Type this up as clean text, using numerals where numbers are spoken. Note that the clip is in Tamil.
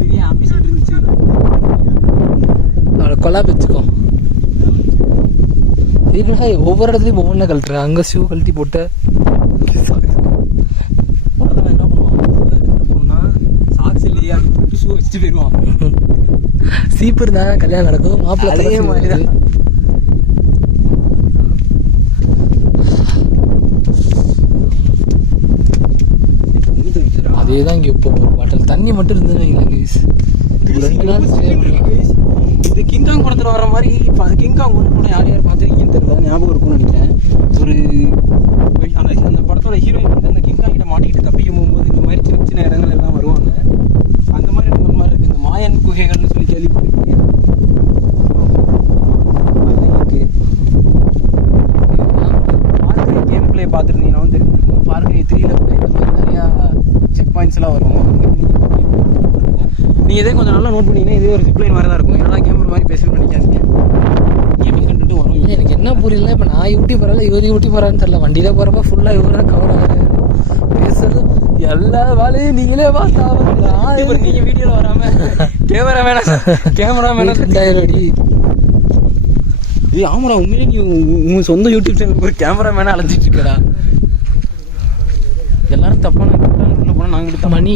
பெரிய ஆஃபீஸில் இருந்துச்சு. அவளை கொலா வச்சுக்கோ. இதுக்காக ஒவ்வொரு இடத்துலையும் ஒவ்வொன்றா கழட்டுறேன். அங்கே ஷூ கழட்டி போட்டு என்ன பண்ணுவான் எடுத்துகிட்டு போகணும்னா சாக்ஸ் இல்லையா போட்டு ஷூ வச்சுட்டு போயிடுவான். சீப்பு இருந்தால் கல்யாணம் நடக்கும். மாப்பிள்ளை அதே மாதிரி தான். அதே தான் இங்கே இப்போ ஒரு பாட்டில் தண்ணி மட்டும் இருந்ததுன்னு வைங்களேன் கைஸ். இது கிங்காங் படத்தில் வர மாதிரி இப்போ அது கிங்காங் ஒன்று கூட யார் யார் பார்த்துருக்கீங்கன்னு தெரியல, ஞாபகம் இருக்கும்னு நினைக்கிறேன். ஒரு அந்த படத்தோட ஹீரோயின் வந்து அந்த கிங்காங் கிட்ட மாட்டிக்கிட்டு தப்பிக்க போகும்போது இந்த மாதிரி சின்ன சின்ன இடங்கள் எல்லாம் வருவாங்க. அந்த மாதிரி இடங்கள் மாதிரி இருக்குது. இந்த மாயன் குகைகள்னு சொல்லி கேள்விப்பட்டிருக்கீங்க. அதெல்லாம் இருக்கு. பார்க்கை கேம் பிளே பார்த்துருந்தீங்கன்னா தெரிஞ்சிருக்கும். பார்க்கை 3ல கூட இந்த மாதிரி நிறையா செக் பாயிண்ட்ஸ்லாம் வரும். நீங்கள் இதே கொஞ்சம் நல்லா நோட் பண்ணிங்கன்னா இதே ஒரு ஜிப்லைன் மாதிரி தான் இருக்கும். என்னடா கேமரா மாதிரி பேசணும்னு நினைக்காதீங்க. கேமிங் கண்டென்ட்டு வரும். இல்லை எனக்கு என்ன புரியல. இப்போ நான் யூடியூபரால இவர் யூடியூபரான்னு தெரியல. வண்டியில் போகிறப்ப ஃபுல்லாக இவராக கவர் ஆகுது. பேசுறது எல்லா வேலையும் நீங்களே பார்த்தா நீங்கள் வீடியோவில் வராமல் கேமரா வேணாம் 2000 அடி. இது ஆமாடா, உண்மையிலே நீ உங்கள் சொந்த யூடியூப் சேனலுக்கு ஒரு கேமரா மேனே அழைச்சிட்டு இருக்கடா. எல்லாரும் தப்பான உள்ள போனால் நாங்கள் மணி